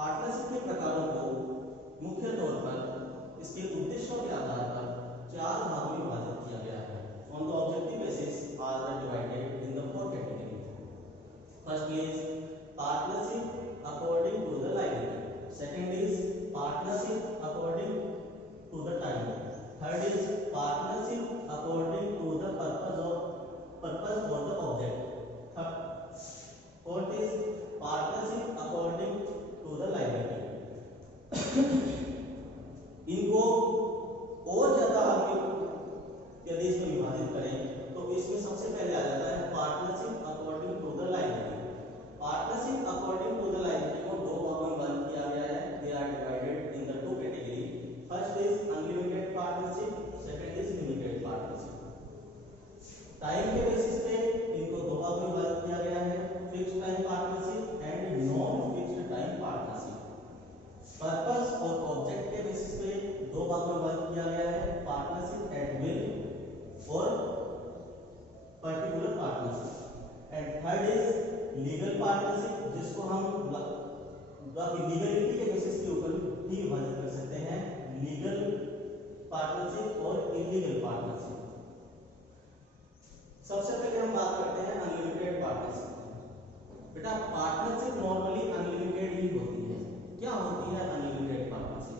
Partnership के प्रकारों को मुख्य तौर पर इसके उद्देश्यों के आधार पर 4 भागों में विभाजित किया गया है। On the objective basis are divided in the 4 category. First is partnership according to the liability, second is partnership according to the time, third is partnership according to the purpose for the object, fourth is partnership according to the liability. इनको और ज्यादा आगे यदि इसमें विभाजित करें तो इसमें सबसे पहले आ जाता है partnership according to the liability. Partnership according to the liability को 2 भागों में विभाजित किया गया है। They are divided in the 2 category. First is unlimited partnership, second is limited partnership. Time के बेसिस पे इनको 2 भागों में विभाजित किया गया है, fixed time partnership and non fixed time partnership. Purpose और ऑब्जेक्ट के बेसिस पे 2 भागों में विभाजित किया गया है, पार्टनरशिप एट विल और particular partnership. And third is legal partnership, जिसको हम लीगलिटी के बेसिस के ऊपर भी विभाजित कर सकते हैं, लीगल पार्टनरशिप और इलीगल पार्टनरशिप। सबसे पहले हम बात करते हैं अनलिमिटेड पार्टनरशिप। बेटा पार्टनरशिप नॉर्मली अनलिमिटेड ही होती है। क्या होती है अनलिमिटेड पार्टनरशिप?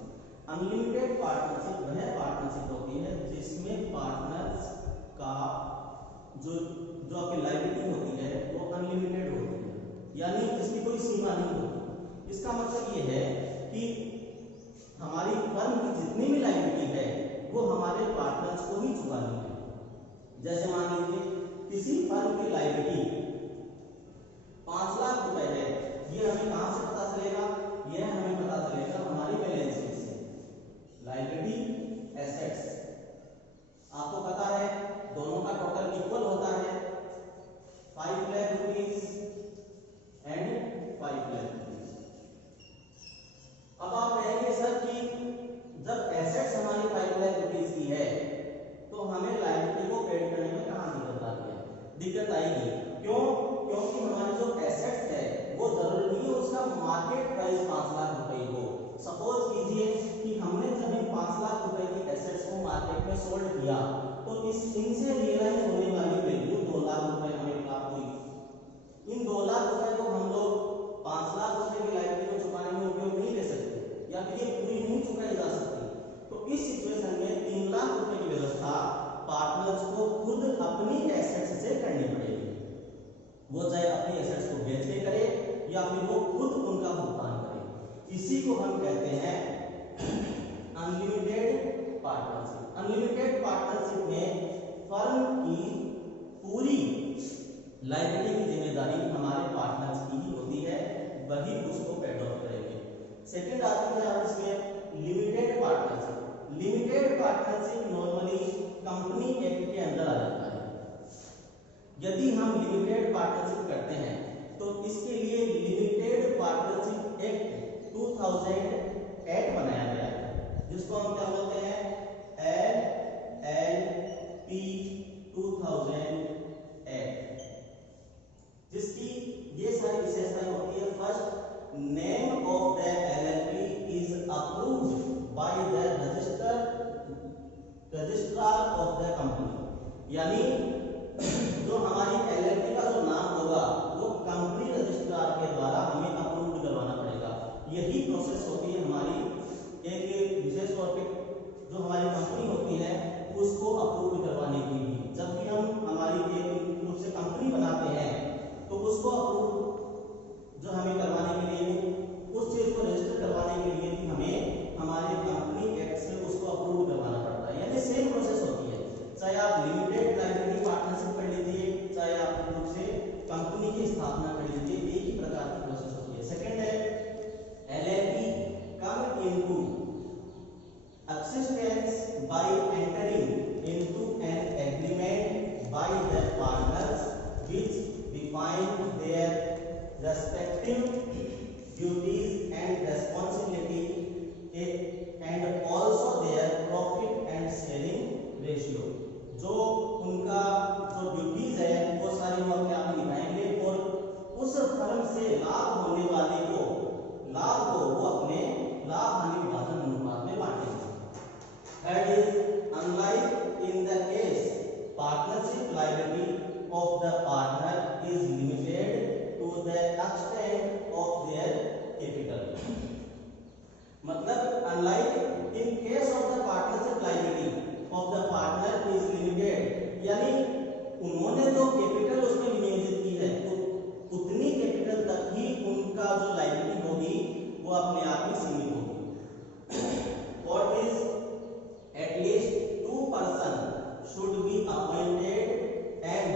अनलिमिटेड पार्टनरशिप वह पार्टनरशिप होती है जिसमें पार्टनर्स का जो आपकी लायबिलिटी होती है वो अनलिमिटेड होती है, यानी इसकी कोई सीमा नहीं होती। इसका मतलब ये है कि हमारी फर्म की जितनी भी लायबिलिटी है वो हमारे पार्टनर्स को ही चुकानी है। जैसे मान लीजिए किसी फर्म की लायबिलिटी 5 लाख रुपए है, ये हमें कहां से पता चलेगा? यह हमें पता चलेगा हमारी बैलेंस शीट से। लायबिलिटी एसेट्स आपको पता है दोनों का टोटल इक्वल होता है 5 lakh rupees and 5 lakh rupees. अब आप कहेंगे सर कि जब एसेट्स हमारी 5 लाख रुपीस की है तो हमें लायबिलिटी को पेड करने में कहां दिक्कत आ रही है? दिक्कत आएगी। क्यों? क्योंकि हमारी जो एसेट्स है वो जरूरी नहीं है उसका मार्केट प्राइस 5 लाख रुपए हो। सपोज कीजिए कि हमने जब इन 5 लाख रुपए की एसेट्स को मार्केट में सोल्ड किया तो इनसे रियलाइज होने वाली वैल्यू 2 लाख रुपए हमें प्राप्त हुई। इन 2 लाख रुपए को हम लोग 5 लाख रुपए की लायबिलिटी को चुकाने में उपयोग नहीं ले सकते या फिर ये पूरी नहीं चुकाई जा सकती। तो इस सिचुएशन में 3 लाख रुपए की व्यवस्था पार्टनर्स को खुद अपनी एसेट्स से करनी पड़ेगी। वो चाहे अपनी एसेट्स को बेच के करे या फिर वो खुद उनका भुगतान करे। इसी को हम कहते हैं अनलिमिटेड पार्टनरशिप। अनलिमिटेड पार्टनरशिप में फर्म की पूरी लायबिलिटी की जिम्मेदारी हमारे पार्टनर्स की ही होती है, वही उसको पेड ऑफ करेंगे। सेकंड आती है इसमें limited partnership. Limited partnership normally company act के अंदर आ जाता है। यदि हम लिमिटेड पार्टनरशिप करते हैं तो इसके लिए लिमिटेड पार्टनरशिप एक्ट 2008 बनाया गया है, जिसको हम क्या बोलते हैं? LLP 2008, जिसकी ये सारी विशेषताएं होती है। First, name of the LLP is approved by the registrar of the company, यानी जो हमारी LLP का जो नाम होगा वो कंपनी रजिस्ट्रार के द्वारा हमें अप्रूव करवाना पड़ेगा। यही प्रोसेस होती है हमारी एक विशेष तौर पे जो हमारी कंपनी होती है उसको अप्रूव करवाने की भी। जब भी हम हमारी एक रूप से कंपनी बनाते हैं तो उसको अप्रूव जो हमें करवाने के लिए उस चीज को रजिस्टर करवाने के लिए भी हमें हमारे कंपनी एक्ट से उसको अप्रूव करवाना पड़ता है। यानी सेम प्रोसेस होती है, चाहे आप लिमिटेड लायबिलिटी पार्टनरशिप कर लीजिए चाहे आप खुद से कंपनी की स्थापना कर लीजिए, एक ही प्रकार की प्रोसेस होती है। सेकंड है LLP come into existence by entering into an agreement by the partners which define their respective duties and responsibility and also their profit and sharing ratio। जो उनका जो ड्यूटीज है वो सारी वो अपने आप निभाएंगे और उस फर्म से लाभ होने वाले को in case of the partnership liability of the partner is limited, यानी उन्होंने जो कैपिटल उसमें विनियोजित की है तो उतनी कैपिटल तक ही उनका जो लायबिलिटी होगी वो अपने आप में सीमित होगी। और is at least 2 person should be appointed and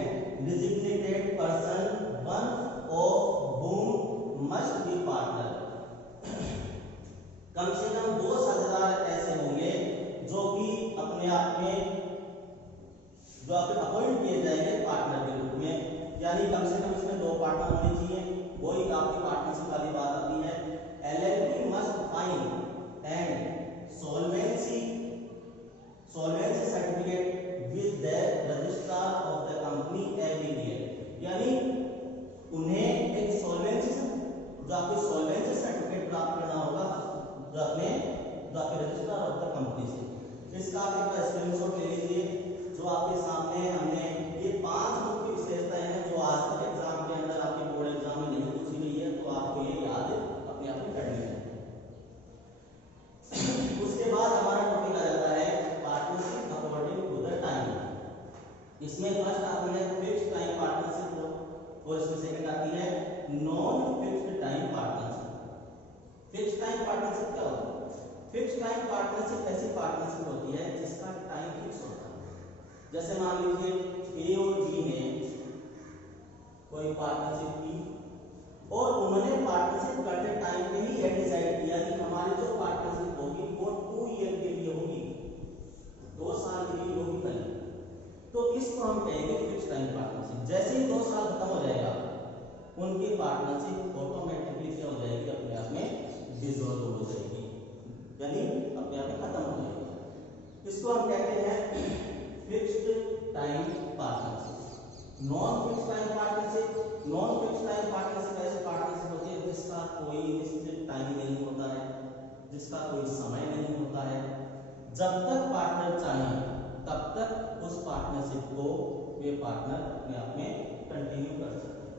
designated person, one of whom must be partner। कम से कम 2 साझेदार ऐसे होंगे जो कि अपने आप में जो आपके अपॉइंट किए जाएंगे पार्टनर के रूप में, यानी कम से कम इसमें 2 पार्टनर होने चाहिए। वही आपकी पार्टनरशिप वाली बात आती है। LLP must find and solvency certificate with the registrar of the company every year, यानी उन्हें एक सॉल्वेंसी जो आपके सॉल्वेंसी सर्टिफिकेट प्राप्त करना होगा जो आपके रजिस्ट्रार ऑफ द कंपनी से। इसका आप एक बार स्क्रीनशॉट ले लीजिए। जो आपके सामने हमने ये 5 मुख्य विशेषताएं हैं जो आज तक एग्जाम के अंदर आपके बोर्ड एग्जाम में नहीं पूछी गई है, तो आपको ये याद अपने आप में करनी है। उसके बाद हमारा टॉपिक आ जाता है partnership according to the time. इसमें फर्स्ट आती है फिक्स्ड टाइम पार्टनरशिप और इसमें सेकंड आती है non fixed time partnership. Fixed time partnership क्या होता है? फिक्स्ड टाइम पार्टनरशिप ऐसी पार्टनरशिप होती है जिसका टाइम फिक्स होता है। जैसे मान लीजिए ए और बी ने कोई पार्टनरशिप की और उन्होंने पार्टनरशिप करते टाइम पे ही ये डिसाइड किया कि हमारी जो पार्टनरशिप होगी वो 2 ईयर के लिए होगी, 2 साल के लिए होगी खाली। तो इसको हम कहेंगे फिक्स्ड टाइम पार्टनरशिप। जैसे ही 2 साल खत्म हो जाएगा उनकी पार्टनरशिप ऑटोमेटिकली क्या हो जाएगी, अपने आप में डिसॉल्व हो जाएगी, यानी अपने आप में खत्म हो जाएगी। इसको हम कहते हैं fixed time partnership. Non fixed time partnership, non fixed time partnership ऐसी पार्टनरशिप होती है जिसका कोई निश्चित टाइम नहीं होता है, जिसका कोई समय नहीं होता है। जब तक पार्टनर चाहे तब तक उस पार्टनरशिप को वे पार्टनर अपने आप में कंटिन्यू कर सकते हैं।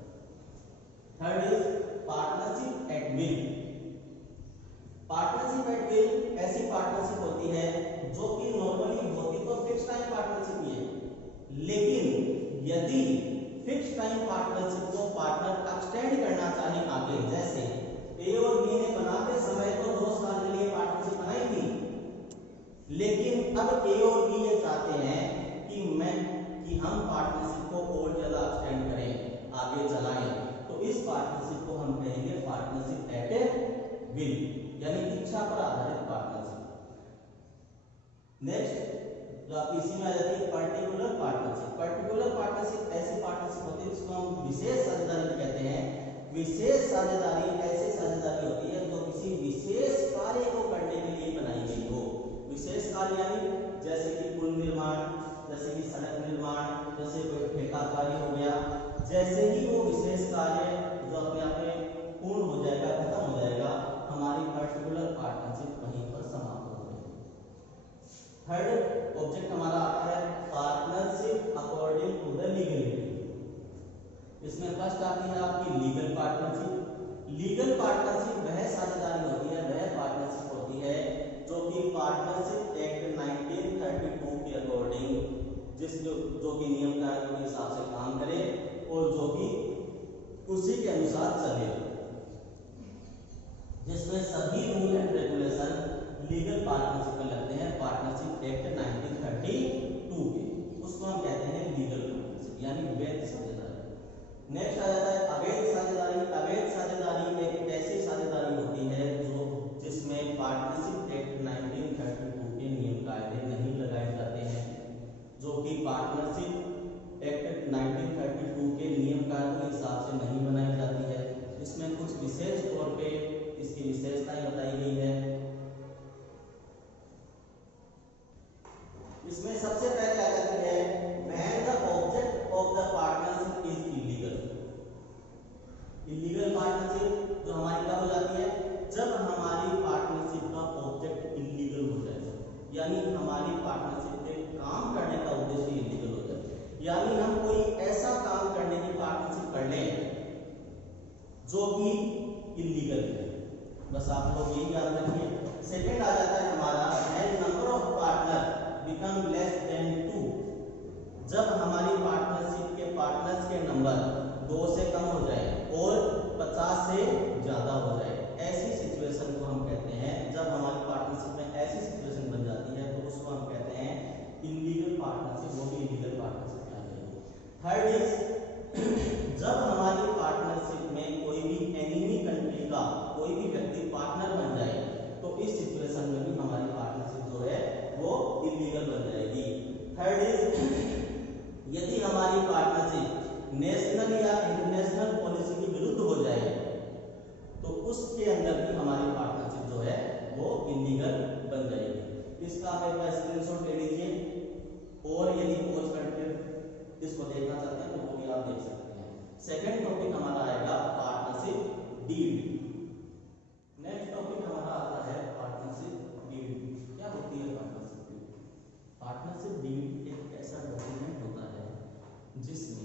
Third is partnership at will. Partnership at will ऐसी पार्टनरशिप होती है जो कि नॉर्मली होती तो फिक्स्ड टाइम पार्टनरशिप ही है, लेकिन यदि फिक्स्ड टाइम पार्टनरशिप को पार्टनर एक्सटेंड करना चाहे आगे, जैसे ए और बी ने बनाते समय तो 2 साल के लिए पार्टनरशिप बनाई थी, लेकिन अब ए और बी ये चाहते हैं कि हम पार्टनरशिप को और ज्यादा एक्सटेंड करें, आगे चलाएं, तो इस पार्टनरशिप को हम कहेंगे पार्टनरशिप एट विल, यानी इच्छा पर आधारित पार्टनरशिप। नेक्स्ट जो आपकी इसी में आ जाती है पर्टिकुलर पार्टनरशिप। पर्टिकुलर पार्टनरशिप ऐसी पार्टनरशिप होती है जिसको हम विशेष साझेदारी कहते हैं। विशेष साझेदारी ऐसी साझेदारी होती है जो किसी विशेष कार्य को करने के लिए बनाई गई हो। विशेष कार्य यानी जैसे कि पुल निर्माण, जैसे कि सड़क निर्माण, जैसे कोई ठेका कार्य हो गया, जैसे ही वो विशेष कार्य जो अपने आप में पूर्ण हो जाएगा, खत्म हो जाएगा, हमारी पर्टिकुलर पार्टनरशिप वहीं पर समाप्त हो जाएगी। थर्ड ऑब्जेक्ट हमारा आता है partnership according to the legality. इसमें फर्स्ट आती है आपकी लीगल पार्टनरशिप। लीगल पार्टनरशिप वह साझेदारी होती है, वह पार्टनरशिप होती है जो कि पार्टनरशिप एक्ट 1932 के अकॉर्डिंग जो कि नियम कायदों के हिसाब से काम करे और जो कि उसी के अनुसार चले, जिसमें सभी rule and regulation legal partnership में लगते हैं पार्टनरशिप एक्ट 1932 के, उसको हम कहते हैं लीगल पार्टनरशिप यानी वैध साझेदारी। नेक्स्ट आ जाता है अवैध साझेदारी। अवैध साझेदारी एक ऐसी साझेदारी होती है जो जिसमें पार्टनरशिप एक्ट 1932 के नियम कायदे नहीं लगाए जाते हैं, जो कि पार्टनरशिप एक्ट 1932 के नियम कायदों के हिसाब से नहीं बनाई जाती है। इसमें कुछ विशेष तौर पे इसकी विशेषताएं बताई गई है। इसमें सबसे पहले आ जाती है when the object of the partnership is illegal। Illegal partnership जो हमारी कब हो जाती है, जब हमारी पार्टनरशिप का ऑब्जेक्ट इलीगल हो जाए, यानी हमारी पार्टनरशिप पे काम करने का उद्देश्य इलीगल हो जाए, यानी हम कोई ऐसा काम करने की पार्टनरशिप कर लें जो कि इलीगल है। बस आप लोग यही याद रखिए। सेकंड आ जाता है हमारा when number of partner become less than 2, जब हमारी पार्टनरशिप के पार्टनर्स के नंबर 2 से कम हो जाए और 50 से ज्यादा हो जाए, ऐसी सिचुएशन को हम कहते हैं, जब हमारी पार्टनरशिप में ऐसी सिचुएशन बन जाती है तो उसको हम कहते हैं इलीगल पार्टनरशिप, वो भी इलीगल पार्टनरशिप में आ जाएगी। थर्ड इज जब हमारी पार्टनरशिप में कोई भी एनिमी कंट्री का कोई भी व्यक्ति पार्टनर बन जाए तो इस सिचुएशन में भी हमारी पार्टनरशिप जो है वो इलीगल बन जाएगी। थर्ड इज यदि हमारी पार्टनरशिप नेशनल या इंटरनेशनल पॉलिसी के विरुद्ध हो जाए तो उसके अंदर भी हमारी पार्टनरशिप जो है वो इलीगल बन जाएगी। इसका आप एक बार स्क्रीनशॉट ले लीजिए, और यदि खोज करके इसको देखना चाहते हैं तो वो भी आप देख सकते हैं। सेकंड टॉपिक हमारा आएगा पार्टनरशिप डीड। नेक्स्ट टॉपिक हमारा आता है पार्टनरशिप डीड। क्या होती है पार्टनरशिप डीड? पार्टनरशिप डीड एक ऐसा डॉक्यूमेंट होता है जिसमें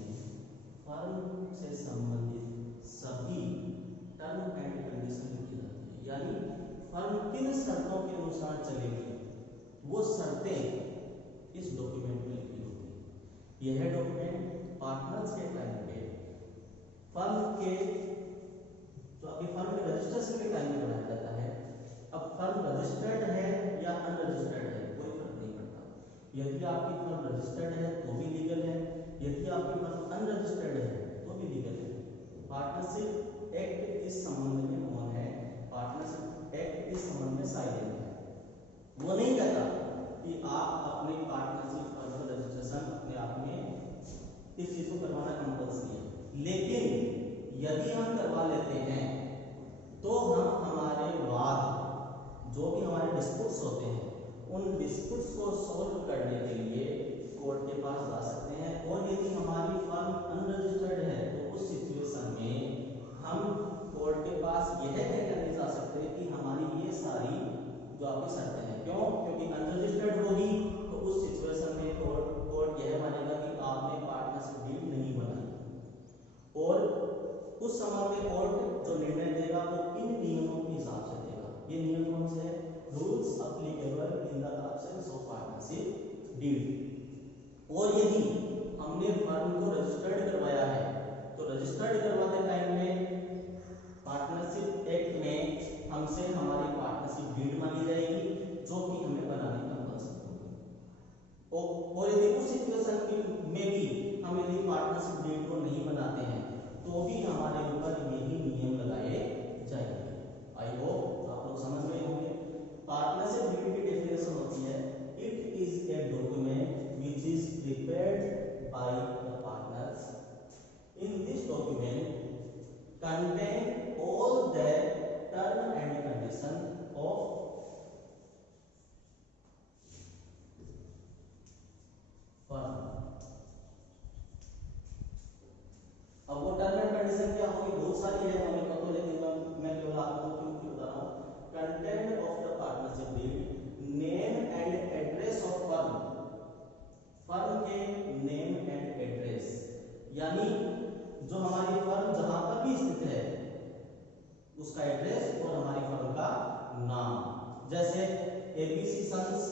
फर्म से संबंधित सभी टर्म एंड कंडीशन लिखी जाती है, यानी फर्म किन शर्तों के अनुसार चलेगी वो शर्तें इस डॉक्यूमेंट में लिखी होती है। यह डॉक्यूमेंट पार्टनर्स के टाइम पे फर्म के जो आपकी फर्म में रजिस्ट्रेशन के टाइम में बनाया जाता है। अब फर्म रजिस्टर्ड है या अनरजिस्टर्ड है कोई फर्क नहीं पड़ता। यदि आपकी फर्म रजिस्टर्ड है तो भी लीगल है, यदि आपकी फर्म अनरजिस्टर्ड है तो भी लीगल है। पार्टनरशिप एक्ट इस संबंध में कौन है? पार्टनरशिप एक्ट इस संबंध में साइलेंट है। वो नहीं कहता कि आप अपनी पार्टनरशिप फर्म रजिस्ट्रेशन अपने आप में इस चीज को करवाना कंपल्सरी है, लेकिन यदि हम करवा लेते हैं तो हम हमारे वाद जो भी हमारे डिस्प्यूट्स होते हैं उन डिस्प्यूट्स को सॉल्व करने के लिए कोर्ट के पास जा सकते हैं। और यदि हमारी फर्म अनरजिस्टर्ड है तो उस सिचुएशन में हम कोर्ट के पास यह तय करने जा सकते हैं कि हमारी ये सारी जो आपकी शर्तें हैं, क्यों? क्योंकि अनरजिस्टर्ड होगी तो उस सिचुएशन में कोर्ट यह मानेगा कि आपने पार्टनरशिप डीड नहीं बनाई, और उस समय में कोर्ट जो निर्णय देगा वो इन नियमों के हिसाब से देगा। ये नियम कौन से हैं? Rules applicable in the absence of partnership deed. और यदि हमने फर्म को रजिस्टर्ड करवाया है तो रजिस्टर्ड करवाते टाइम में पार्टनरशिप एक्ट में हमसे हमारी पार्टनरशिप डीड मांगी जाएगी जो कि हमें बनानी कंपल्सरी होगी। और यदि उस सिचुएशन में भी हम यदि पार्टनरशिप डीड को नहीं बनाते हैं तो भी हमारे ऊपर यही नियम लगाए जाएंगे। आई होप आप लोग समझ गए होंगे। पार्टनरशिप डीड की डेफिनेशन होती है, it is a document which is prepared by the partners. In this document contain all the term and condition of firm। अब वो टर्म एंड कंडीशन क्या होगी? बहुत सारी है, हमें पता है, लेकिन मैं केवल आपको क्यों बता रहा हूँ। Content of the partnership deed, name and address of firm. Firm के नेम एंड एड्रेस, यानी जो हमारी फर्म जहां पर भी स्थित है उसका एड्रेस और हमारी फर्म का नाम। जैसे एबीसी सन्स,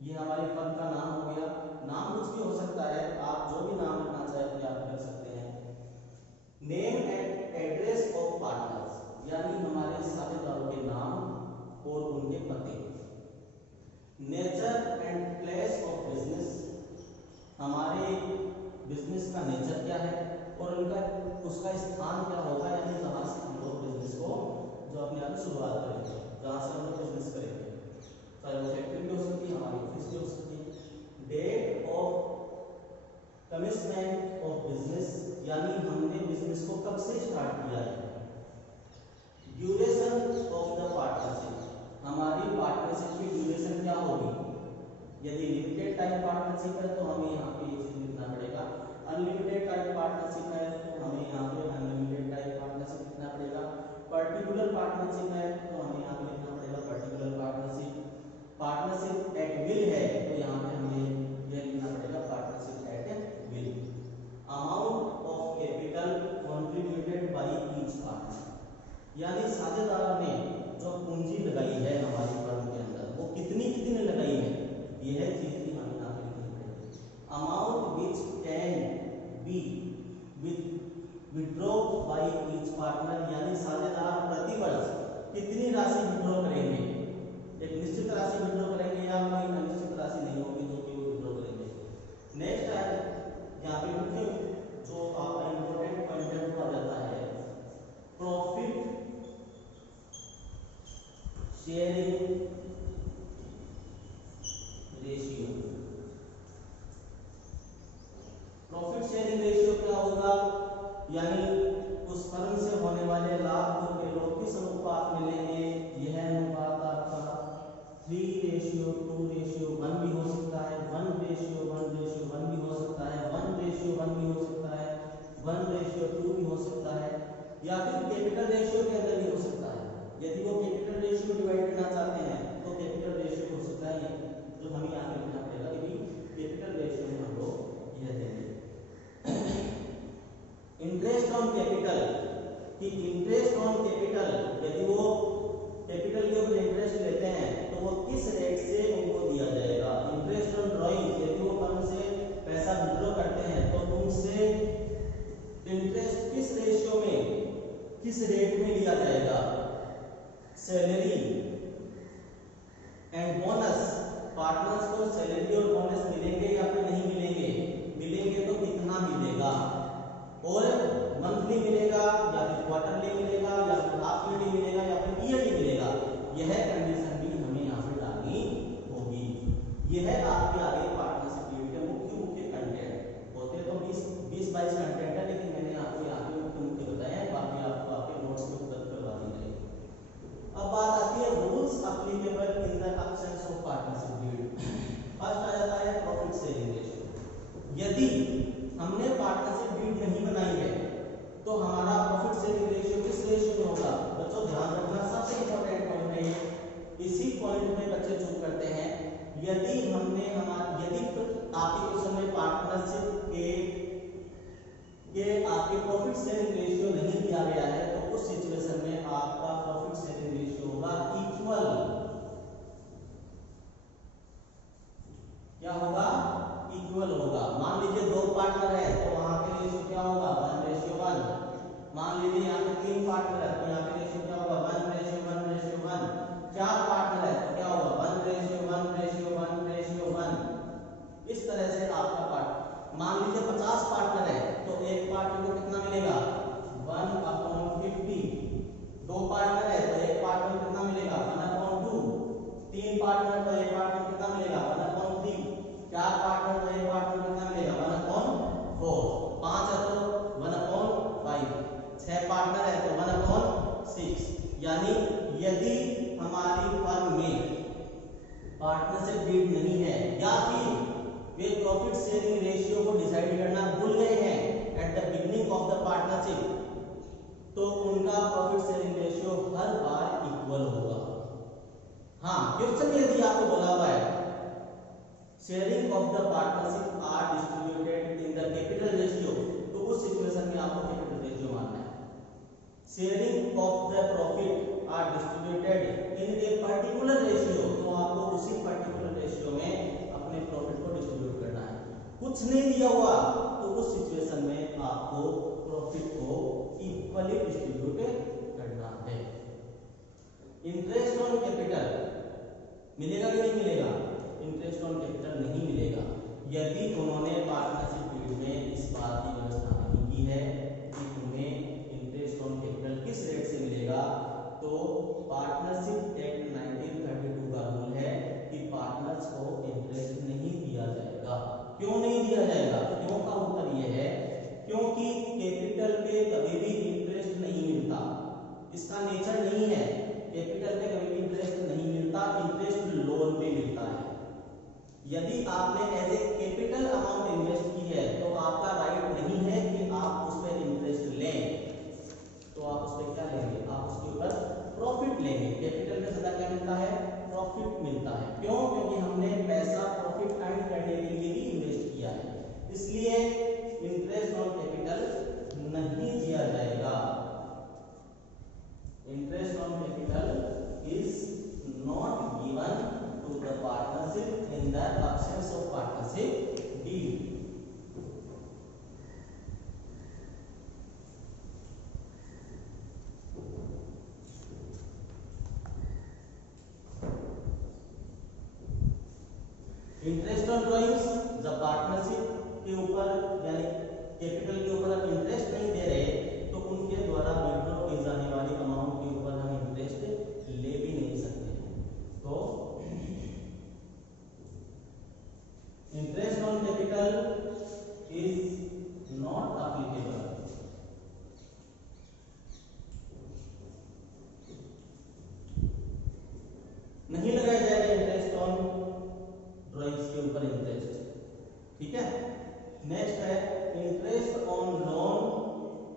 ये हमारी फर्म का नाम हो गया। नाम कुछ भी हो सकता है, आप जो भी नाम रखना चाहे आप कर सकते हैं। Name and address of partners, यानी हमारे साझेदारों के नाम और उनके पते। Nature and place of business, हमारे बिजनेस का नेचर क्या है और उनका उसका स्थान क्या होगा, यानी जहां से हम लोग बिजनेस को जो अपने आप शुरुआत करेंगे, जहां से हम लोग बिजनेस करेंगे, चाहे वो फैक्ट्री भी हो सकती है, हमारी ऑफिस भी हो सकती है। Date of commitment of business, यानी हमने बिजनेस को कब से स्टार्ट किया है। ड्यूरेशन ऑफ द पार्टनरशिप, हमारी पार्टनरशिप की ड्यूरेशन क्या होगी। यदि लिमिटेड टाइम पार्टनरशिप है तो हमें यहाँ पे ये चीज लिखना पड़ेगा। अनलिमिटेड टाइम पार्टनरशिप है तो हमें यहाँ पे अनलिमिटेड टाइम पार्टनरशिप लिखना पड़ेगा। पर्टिकुलर पार्टनरशिप है तो हमें यहाँ पे लिखना पड़ेगा particular partnership. Partnership at will है तो यहाँ पे हमें यह लिखना पड़ेगा partnership at will. Amount of capital contributed by each partner, यानी साझेदारों ने जो पूंजी लगाई है हमारी फर्म के अंदर वो कितनी कितनी लगाई है, यह चीज भी हमें यहाँ पे लिखनी पड़ेगी। Amount which can be withdraw by each partner, यानी साझेदार प्रतिवर्ष कितनी राशि विथड्रॉ करेंगे, एक निश्चित राशि विथड्रॉ करेंगे या कोई अनिश्चित राशि नहीं होगी जो कि वो विथड्रॉ करेंगे। नेक्स्ट है यहाँ पे मुख्य जो आपका इंपॉर्टेंट पॉइंट है वो आ जाता है profit sharing ratio. Profit sharing ratio क्या होगा, यानी उस फर्म से होने वाले लाभ के लोग किस अनुपात में लेंगे, यह अनुपात आपका 3:2:1 भी हो सकता है, 1:1:1 भी हो सकता है, 1:1 भी हो सकता है, 1:2 भी हो सकता है, या फिर कैपिटल रेशियो के अंदर भी हो सकता है। यदि वो कैपिटल रेशियो डिवाइड करना चाहते हैं तो कैपिटल रेशियो हो सकता है, जो हमें यहाँ पे लिखना पड़ेगा कि कैपिटल रेशियो में हम लोग यह देंगे। इंटरेस्ट ऑन कैपिटल, कि इंटरेस्ट ऑन कैपिटल यदि वो कैपिटल के ऊपर इंटरेस्ट लेते हैं तो वो किस रेट से उनको दिया जाएगा। इंटरेस्ट ऑन ड्राइंग, यदि वो फर्म से पैसा विथड्रॉ करते हैं तो उनसे इंटरेस्ट किस रेशियो में, किस रेट में लिया जाएगा। सैलरी एंड बोनस, पार्टनर्स को सैलरी और बोनस मिलेंगे या फिर नहीं मिलेंगे, मिलेंगे तो कितना मिलेगा, और मंथली मिलेगा या फिर क्वार्टरली मिलेगा या फिर हाफ ईयरली मिलेगा या फिर ईयरली मिलेगा, यह कंडीशन भी हमें यहाँ पे डालनी होगी। यह आपके आगे पार्टनरशिप डीड के मुख्य कंटेंट होते हैं, तो 20-22 कंटेंट है, लेकिन मैंने आपको यहाँ पे मुख्य बताया है, बाकी आपको आपके नोट्स में उपलब्ध करवा दी जाएगी। अब बात आती है rules applicable in the absence of partnership deed. First आ जाता है प्रॉफिट शेयरिंग रेशियो। यदि हमने पार्टनरशिप डीड नहीं बनाई है तो हमारा प्रॉफिट शेयरिंग रेशियो किस रेशियो में होगा। बच्चों ध्यान रखना, सबसे इंपॉर्टेंट पॉइंट है ये, इसी पॉइंट में बच्चे चूक करते हैं। यदि हमने यदि आपके क्वेश्चन में पार्टनरशिप के आपके प्रॉफिट शेयरिंग रेशियो नहीं दिया गया है तो उस सिचुएशन में आपका प्रॉफिट शेयरिंग रेशियो होगा इक्वल। क्या होगा, इक्वल होगा। मान लीजिए 2 पार्टनर है तो वहां पे रेशियो क्या होगा, 1:1। मान लीजिए यहाँ पे 3 पार्टनर है तो यहाँ पे रेशियो क्या होगा, 1:1:1। 4 पार्टनर है तो क्या होगा, 1:1:1:1। इस तरह से आपका पार्ट, मान लीजिए 50 पार्टनर है तो एक पार्टनर को कितना मिलेगा, 1/50। 2 पार्टनर है तो एक पार्टनर कितना मिलेगा, 1/2। 3 पार्टनर तो एक पार्टनर कितना मिलेगा, 1/3। 4 पार्टनर तो एक पार्टनर कितना मिलेगा, 1/4। 5 है तो 1/5। 6 पार्टनर है तो 1/6। यानी यदि हमारी फर्म में पार्टनरशिप डीड नहीं है या फिर वे प्रॉफिट शेयरिंग रेशियो को डिसाइड करना भूल गए हैं at the beginning of the partnership, तो उनका प्रॉफिट शेयरिंग रेशियो हर बार इक्वल होगा। हाँ, क्वेश्चन में यदि आपको बोला हुआ है sharing of the partnership are distributed in the capital ratio, तो उस सिचुएशन में आपको कैपिटल रेशियो मानना है। Sharing of the profit are distributed in a particular ratio, तो आपको उसी पर्टिकुलर रेशियो में अपने प्रॉफिट को डिस्ट्रीब्यूट करना है। कुछ नहीं दिया हुआ तो उस सिचुएशन में आपको प्रॉफिट को इक्वली डिस्ट्रीब्यूट करना है। इंटरेस्ट ऑन कैपिटल मिलेगा कि नहीं मिलेगा, इंटरेस्ट ऑन कैपिटल नहीं मिलेगा यदि उन्होंने पार्टनरशिप डीड में इस बात की व्यवस्था नहीं की है कि उन्हें इंटरेस्ट ऑन कैपिटल किस रेट से मिलेगा। तो पार्टनरशिप एक्ट 1932 का रूल है कि पार्टनर्स को इंटरेस्ट नहीं दिया जाएगा। क्यों नहीं दिया जाएगा, क्यों का उत्तर यह है क्योंकि कैपिटल पे कभी भी इंटरेस्ट नहीं मिलता, इसका नेचर नहीं है। कैपिटल पे कभी भी इंटरेस्ट नहीं मिलता, इंटरेस्ट लोन पे मिलता है। यदि आपने as a capital amount invest की है तो आपका राइट नहीं है कि आप उस पर इंटरेस्ट लें, तो आप उस पर क्या लेंगे, आप उसके ऊपर प्रॉफिट लेंगे। कैपिटल में सदा क्या मिलता है, प्रॉफिट मिलता है। क्यों, क्योंकि हमने पैसा प्रॉफिट अर्न करने के लिए ही इन्वेस्ट किया है, इसलिए इंटरेस्ट ऑन कैपिटल नहीं दिया जाएगा। Interest on capital is not given to the partnership in the absence of partnership deed. Interest on drawings, जब पार्टनरशिप के ऊपर यानी कैपिटल के ऊपर हम इंटरेस्ट नहीं दे रहे तो उनके द्वारा विड्रॉ की जाने वाली अमाउंट के ऊपर हम इंटरेस्ट ले भी नहीं सकते। तो interest on capital is not applicable. नहीं लगाया जाएगा इंटरेस्ट ऑन ड्रॉइंग्स के ऊपर इंटरेस्ट, ठीक है। नेक्स्ट है interest on loan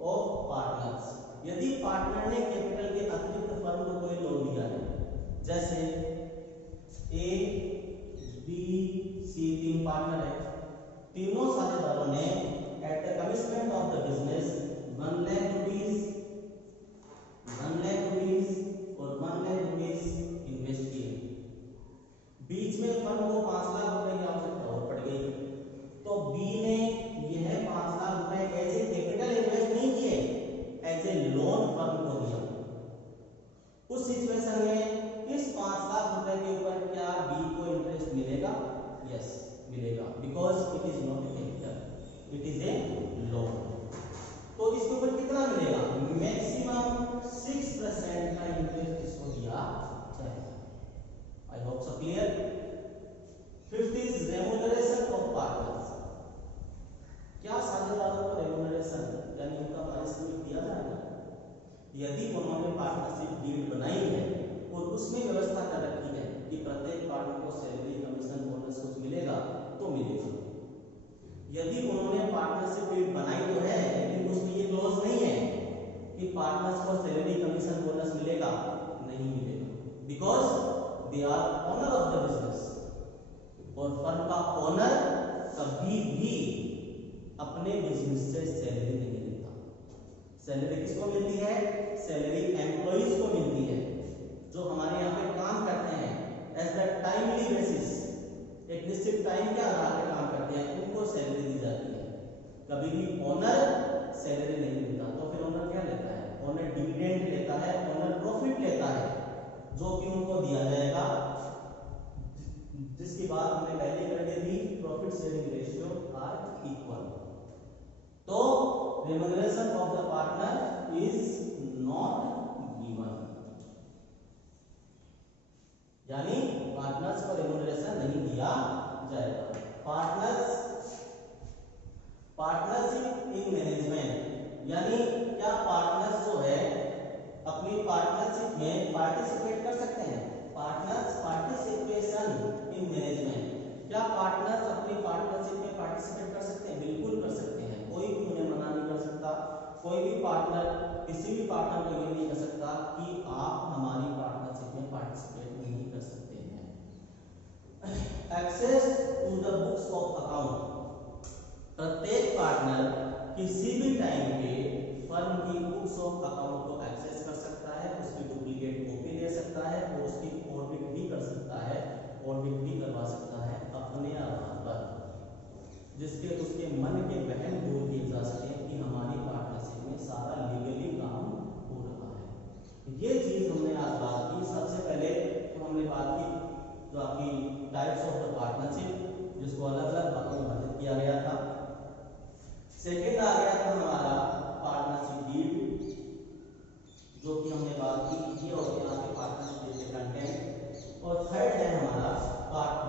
of partners. यदि पार्टनर ने कैपिटल के अतिरिक्त फर्म को कोई लोन दिया है, जैसे ए बी सी तीन पार्टनर है, तीनों साझेदारों ने at the commitment of the business 1 lakh rupees और 1 लाख रुपीस इन्वेस्ट किए। बीच में फर्म को 5 लाख रुपए की आवश्यकता और पड़ गई, तो बी ने यह 5 लाख रुपए एज ए कैपिटल इन्वेस्ट नहीं किए, एज ए लोन फर्म को दिया। उस सिचुएशन में इस 5 लाख रुपए के ऊपर क्या बी को इंटरेस्ट मिलेगा? यस मिलेगा, because it is not a capital, it is a loan. तो इसके ऊपर कितना मिलेगा? मैक्सिमम 6% का इंटरेस्ट इसको दिया जाएगा। I hope so clear. Fifth is remuneration of partners. क्या साझेदारों को रेम्यूनरेशन यानी उनका पारिश्रमिक दिया जाएगा? यदि उन्होंने पार्टनरशिप डीड बनाई है और उसमें व्यवस्था कर रखी है कि प्रत्येक पार्टनर को सैलरी, कमीशन, बोनस कुछ मिलेगा, तो मिलेगा। यदि उन्होंने पार्टनरशिप डीड बनाई तो है, लेकिन उसमें ये क्लॉज नहीं है कि पार्टनर्स को सैलरी, कमीशन, बोनस मिलेगा, नहीं मिलेगा, because they are owner of the business. और फर्म का ओनर कभी भी अपने बिजनेस से सैलरी नहीं लेता। सैलरी किसको मिलती है? सैलरी एम्प्लॉइज को मिलती है, जो हमारे यहाँ पे काम करते हैं एज द टाइमली बेसिस, एक निश्चित टाइम के आधार पर काम करते हैं, उनको सैलरी दी जाती है। कभी भी ओनर सैलरी नहीं मिलता। तो फिर ओनर क्या लेता है? ओनर डिविडेंड लेता है, ओनर प्रॉफिट लेता है, जो कि उनको दिया जाएगा, जिसकी बात हमने पहले कर दी थी, profit sharing ratio are equal. तो remuneration of the partner is not given, यानी पार्टनर्स को रेम्यूनरेशन नहीं दिया जाएगा। पार्टनरशिप इन मैनेजमेंट, यानी क्या पार्टनर्स जो है अपनी पार्टनरशिप में पार्टिसिपेट कर सकते हैं? पार्टनर्स पार्टिसिपेशन इन मैनेजमेंट, क्या पार्टनर्स अपनी पार्टनरशिप में पार्टिसिपेट कर सकते हैं? बिल्कुल कर सकते हैं, कोई भी उन्हें मना नहीं कर सकता। कोई भी पार्टनर किसी भी पार्टनर को ये नहीं कह सकता कि आप हमारी पार्टनरशिप में पार्टिसिपेट नहीं कर सकते हैं। Access to the books of account, प्रत्येक पार्टनर किसी भी टाइम पे फर्म की बुक्स ऑफ अकाउंट को एक्सेस कर सकता है, उसकी डुप्लीकेट कॉपी ले सकता है और उसकी ऑडिट भी कर सकता है, ऑडिट भी करवा सकता है अपने आधार पर, जिसके उसके मन के वहम दूर किए जा सके कि हमारी पार्टनरशिप में सारा लीगली काम हो रहा है। ये चीज हमने आज बात की। सबसे पहले तो हमने बात की जो आपकी टाइप्स ऑफ द पार्टनरशिप, जिसको अलग अलग भागों में विभाजित किया गया था। सेकेंड आ गया था हमारा पार्टनरशिप डीड, जो कि हमने बात की, ये हो गया आपके पार्टनरशिप डीड के कंटेंट। और थर्ड है हमारा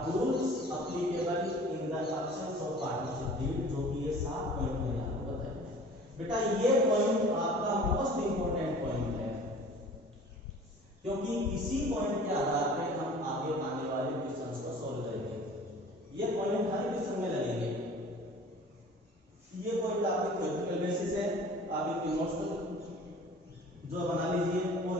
rules applicable in the absence of partnership deed, जो कि ये 7 पॉइंट मैंने आपको बताए। बेटा ये पॉइंट आपका मोस्ट इंपोर्टेंट पॉइंट है, क्योंकि इसी पॉइंट के आधार पे हम आगे आने वाले क्वेश्चंस को सॉल्व करेंगे। ये पॉइंट हर क्वेश्चन में लगेंगे। ये पॉइंट आपके थ्योरेटिकल बेसिस है, आप इसके नोट्स जो बना लीजिए, और